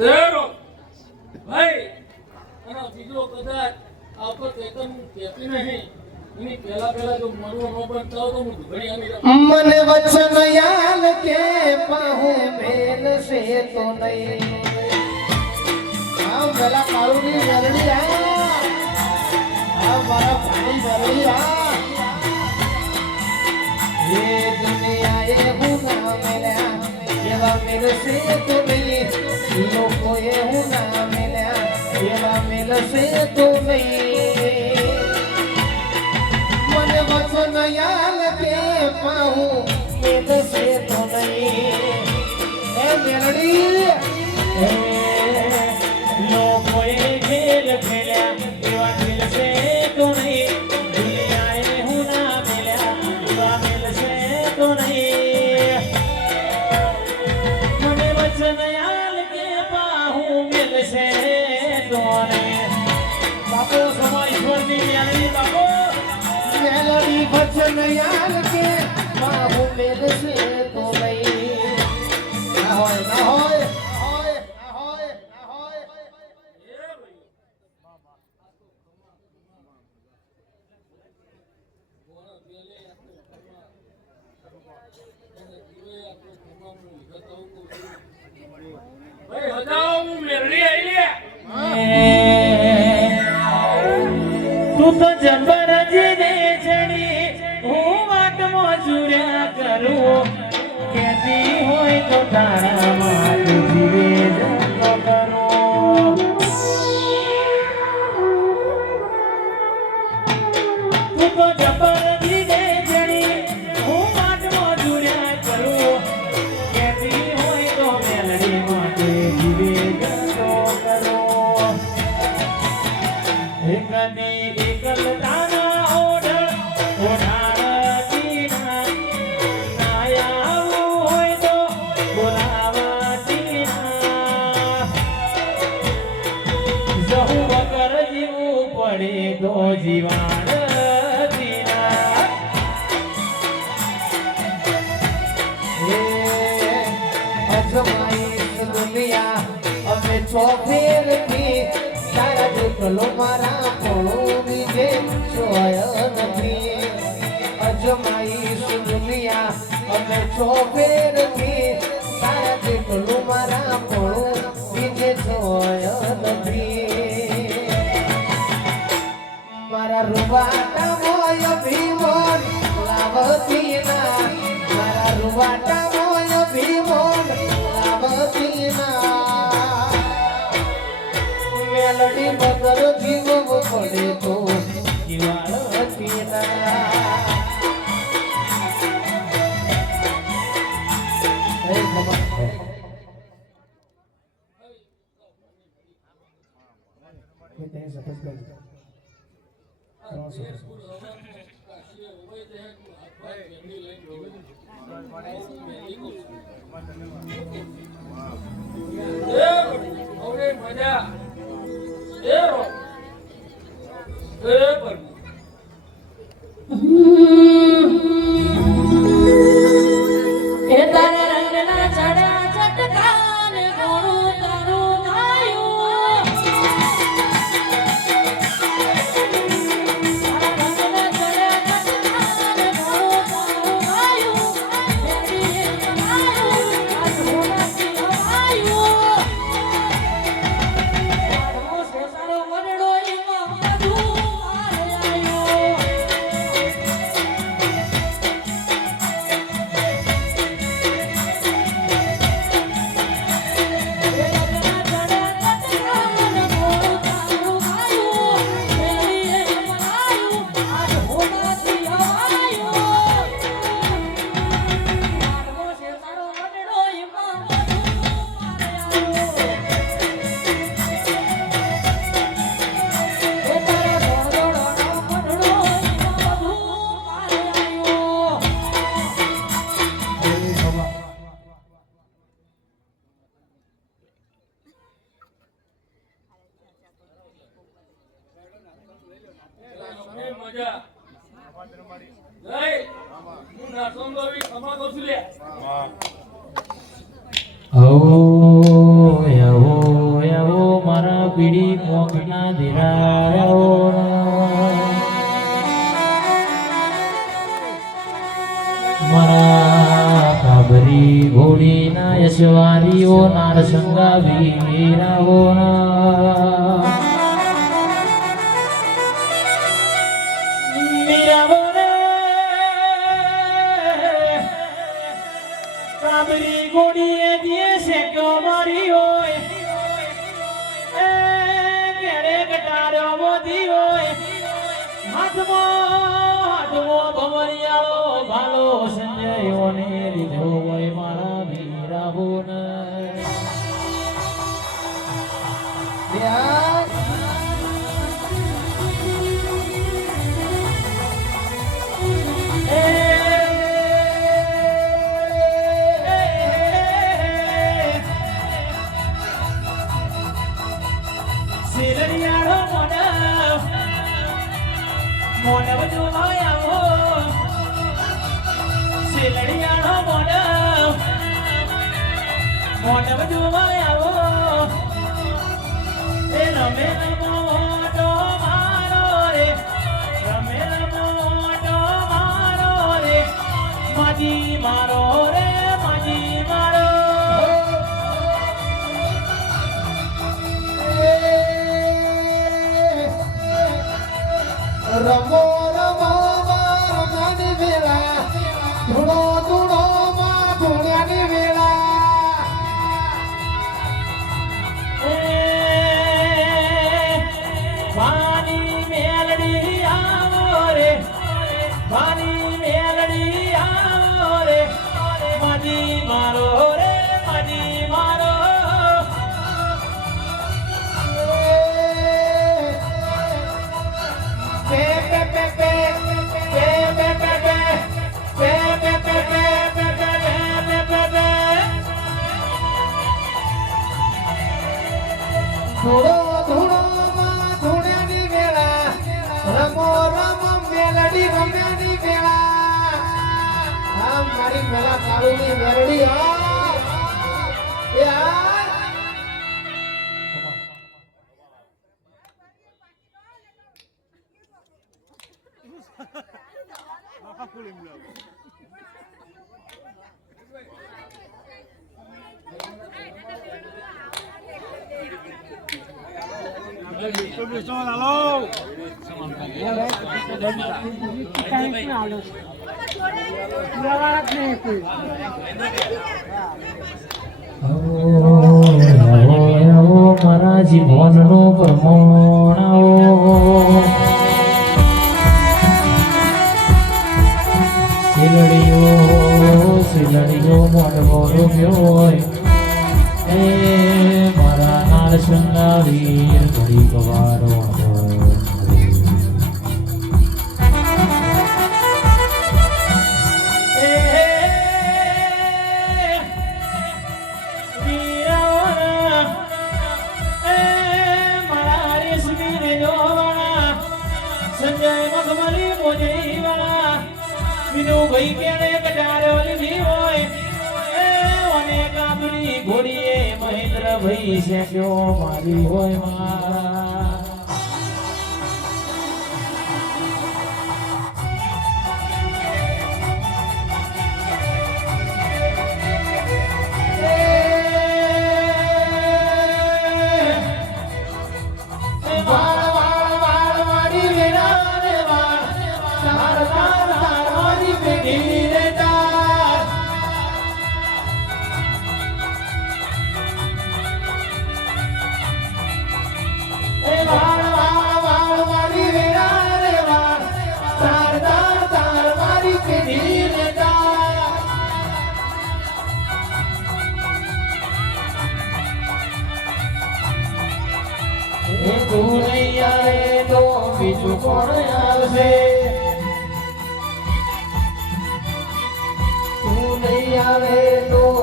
arrow ભાઈ અને બીજો કદાચ આપો એકમ કેતી નહીં એની પહેલા જો મરવો ન બનતા તો હું ઘણી આવી મને વચન યાલ કે પાહુ મેલ સે તો નહીં આ મેલા કાળુની મેલડી આ મારા ભાઈ મેલડી ये दुनिया ये हुना मिला एवा मिलसे तो नहीं लोगों ये हुना मिला एवा मिलसे तो नहीं मन वचन याल के पाहूं मिलसे तो नहीं ए मेलडी लोगों ये खेल खेला एवा मिलसे तो नहीं तो नहीं મને વચન યાલ કે પાહું મિલશે તો નહીં બાપો સમાઈશ્વરની મેલડી બાપો મેલડી વચન યાલ કે પાહું મિલશે તો નહીં ના હોય ના હોય ભાઈ હજાઓ હું મેરડી આવી લે તું તો જબર જીને ચડી હું વાટમાં જુર્યા કરું કેતી હોય તો તારા માટે જીવે જતો કરું તું તો જબર જીને ચડી હું વાટમાં જુર્યા કરું કેતી હોય તો મેલડી માટે જીવે જતો કરું એકની એકલતાના ઓઢાડતી ના આવું હોય તો બોલાવતી ના જહુ વગર જીવવું પડે તો જીવાડતી ના અજમાઈ દુનિયા અમે ચોફેરથી તારા જેટલો મારા કોળું બીજે જોય નથી અજમાઈ દુનિયા અમે ચોફેરથી તારા જેટલું મારા કોળું બીજે જોય નથી મારા રૂવાટા મોય ભીમોન લાવતી ના મારા રૂવાટા મોય ભીમોન લાવતી ના મેલડી બગર જીવવું પડે તો જીવાડતી ના મજા એ તારા રંગના ચડા ચટકાન ગોળું તારું ખાયું તારા રંગના ચડા ચટકાન ગોળું તારું ખાયું મેરી બનાયું આજ હોનાથી હવાયું આડમો સેસારો વરડો એમાં બધું મારે આવ્યો મજા જય હું નાસંગો બી ખમા કૌશલ્ય ઓ નારસંગા વીરાવો મીરાવો રે કાબરી ગોડીએ જે શેક્યો મારી હોય એ કેડે કટારો મોદી હોય હાથમાં ભમરિયાળો ભાલો સંજયોને લીધો હોય મારા વીરાવોને શેરડિયાળો મોડવ જોવાયાવો શેરડિયાળો મોડવ જોવાયાવો એ રમે મોટો મારો રે રમે મોટો મારો રે માજી મારો રે માજી મારો રમો રમો રમવાની વેળા ધૂળો ધૂળો માં ધૂળ્યાની વેળા પાણી મેલડી આવો રે પાણી મેલડી આવો રે માજી મારો રે માજી મારો પે પે પે પે પે પે પે પે પે પે પે પે પે પે ધૂળો ધૂળો માં ધૂળ્યાની વેળા રમો રમો મેલડી રમ્યાની વેળા આ મારી મેલા કાળુની મેલડી આ મારા જીવનનો પ્રમાણાઓ સિલડીઓ મોડવો રૂપ્યો એ મારા નારસંગા વીર ઘડી ગવારો સંજય મગમલી મોજરી વાળા વિનુભાઈ કેણે કટારો લીધી હોય એ ઓને કાબરી ઘોડીએ મહેન્દ્રભાઈ શેક્યો મારી હોય માં તું નહીં આવે તો બીજું કોણ આવશે તું નહીં આવે તો